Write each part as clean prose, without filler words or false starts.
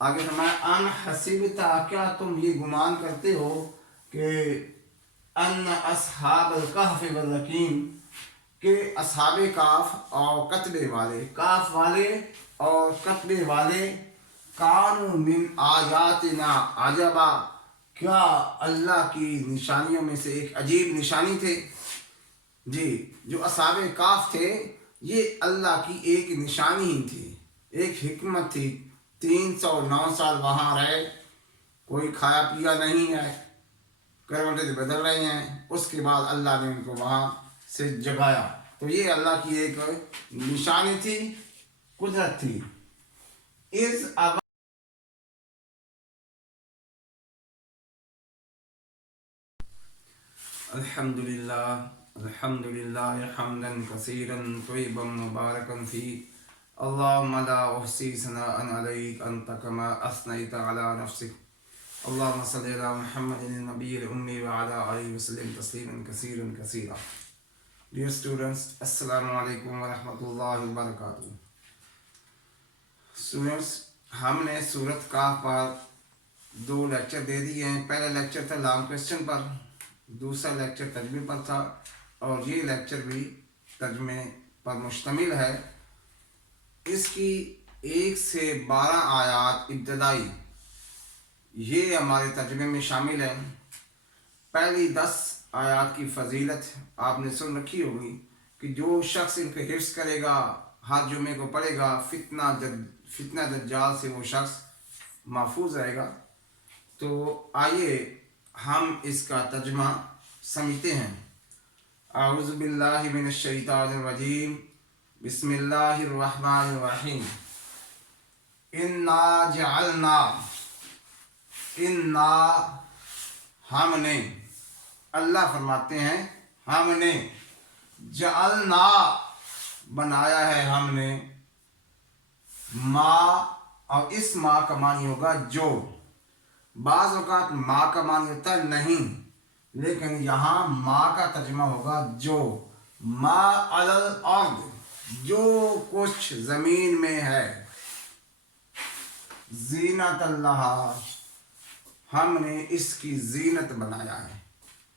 آگے فرمایا ان حسبتا، کیا تم یہ گمان کرتے ہو کہ ان اصحاب الکہف والرقیم، کہ اصحاب کاف اور کتبے والے، کاف والے اور کتبے والے، کانوا من آیاتنا عجبا، کیا اللہ کی نشانیوں میں سے ایک عجیب نشانی تھے. جی، جو اصحاب کاف تھے یہ اللہ کی ایک نشانی ہی تھی، ایک حکمت تھی. 309 سال وہاں رہے، کوئی کھایا پیا نہیں ہے، کروٹیں بدل رہے ہیں، اس کے بعد اللہ نے ان کو وہاں سے جگایا. تو یہ اللہ کی ایک نشانی تھی، قدرت تھی. الحمد للہ حمدا کثیرا طیبا مبارکا فیہ، اللہم لا احصی ثناء علیک انت کما اثنیت علی نفسک، اللہم صلی علی محمد النبی الامی وعلی آلہ وسلم تسلیما کثیرا کثیرا. ڈیئر اسٹوڈنٹس، السلام علیکم ورحمۃ اللہ وبرکاتہ. اسٹوڈنٹس، ہم نے سورۃ کہف پر 2 لیکچر دے دیے ہیں. پہلا لیکچر تھا لانگ کویسچن پر، دوسرا لیکچر ترجمے پر تھا، اور یہ لیکچر بھی ترجمے پر مشتمل ہے. اس کی 1 سے 12 آیات ابتدائی یہ ہمارے ترجمے میں شامل ہیں. پہلی 10 آیات کی فضیلت آپ نے سن رکھی ہوگی کہ جو شخص ان کو حفظ کرے گا، ہر جمعے کو پڑھے گا، فتنہ دجال سے وہ شخص محفوظ رہے گا. تو آئیے ہم اس کا ترجمہ سمجھتے ہیں. اعوذ باللہ من الشیطان الرجیم، بسم اللہ الرحمن الرحیم. انا جعلنا، انا ہم نے، اللہ فرماتے ہیں ہم نے، جعلنا بنایا ہے ہم نے، ما، اور اس ما کا معنی ہوگا جو. بعض اوقات ما کا معنی ہوتا ہے نہیں، لیکن یہاں ما کا ترجمہ ہوگا جو. ما علی الارض، جو کچھ زمین میں ہے. زینت اللہ، ہم نے اس کی زینت بنایا ہے.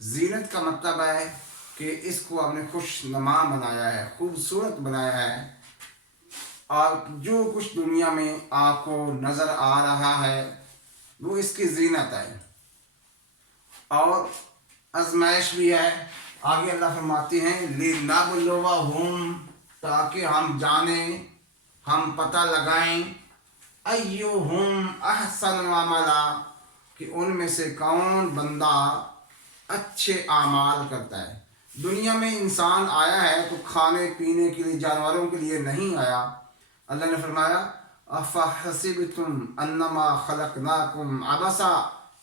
زینت کا مطلب ہے کہ اس کو ہم نے خوش نما بنایا ہے، خوبصورت بنایا ہے. اور جو کچھ دنیا میں آپ کو نظر آ رہا ہے وہ اس کی زینت ہے، اور آزمائش بھی ہے. آگے اللہ فرماتے ہیں لِنَبْلُوَهُمْ، تاکہ ہم جانیں، ہم پتہ لگائیں، أَيُّهُمْ أَحْسَنُ عَمَلًا، کہ ان میں سے کون بندہ اچھے اعمال کرتا ہے. دنیا میں انسان آیا ہے تو کھانے پینے کے لیے، جانوروں کے لیے نہیں آیا. اللہ نے فرمایا أَفَحَسِبْتُمْ أَنَّمَا خَلَقْنَاكُمْ عَبَثًا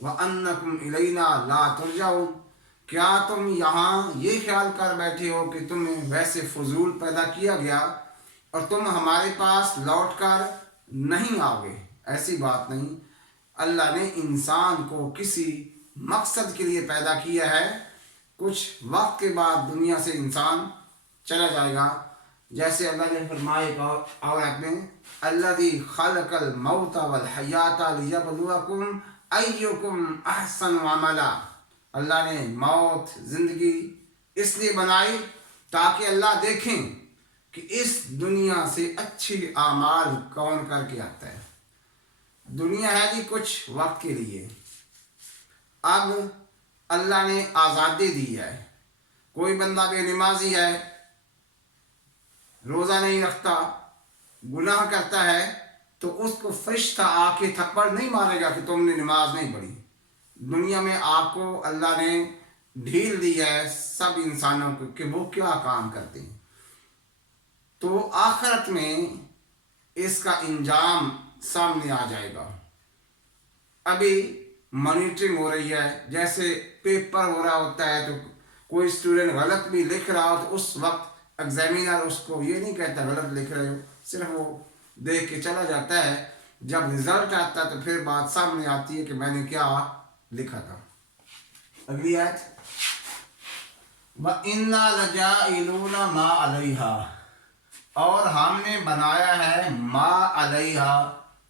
وَأَنَّكُمْ إِلَيْنَا لَا تُرْجَعُونَ، کیا تم یہاں یہ خیال کر بیٹھے ہو کہ تمہیں ویسے فضول پیدا کیا گیا اور تم ہمارے پاس لوٹ کر نہیں آؤ گے؟ ایسی بات نہیں. اللہ نے انسان کو کسی مقصد کے لیے پیدا کیا ہے. کچھ وقت کے بعد دنیا سے انسان چلا جائے گا. جیسے اللہ نے فرمایا آیت میں الذی خلق الموت والحیات لیبلوکم ایکم احسن عملا، اللہ نے موت، زندگی اس لیے بنائی تاکہ اللہ دیکھیں کہ اس دنیا سے اچھی اعمال کون کر کے آتا ہے. دنیا ہے جی کچھ وقت کے لیے. اب اللہ نے آزادی دی ہے. کوئی بندہ بے نمازی ہے، روزہ نہیں رکھتا، گناہ کرتا ہے، تو اس کو فرشتہ آ کے تھپڑ نہیں مارے گا کہ تم نے نماز نہیں پڑھی. دنیا میں آپ کو اللہ نے ڈھیل دی ہے سب انسانوں کو کہ وہ کیا کام کرتے ہیں. تو آخرت میں اس کا انجام سامنے آ جائے گا. ابھی مانیٹرنگ ہو رہی ہے، جیسے پیپر ہو رہا ہوتا ہے تو کوئی اسٹوڈنٹ غلط بھی لکھ رہا ہو تو اس وقت ایگزامینر اس کو یہ نہیں کہتا غلط لکھ رہے ہو، صرف وہ دیکھ کے چلا جاتا ہے. جب رزلٹ آتا ہے تو پھر بات سامنے آتی ہے کہ میں نے کیا لکھا تھا. اگلی آیت وَإِنَّا لَجَائِلُونَ مَا عَلَيْهَا، اور ہم نے بنایا ہے ما علیہا،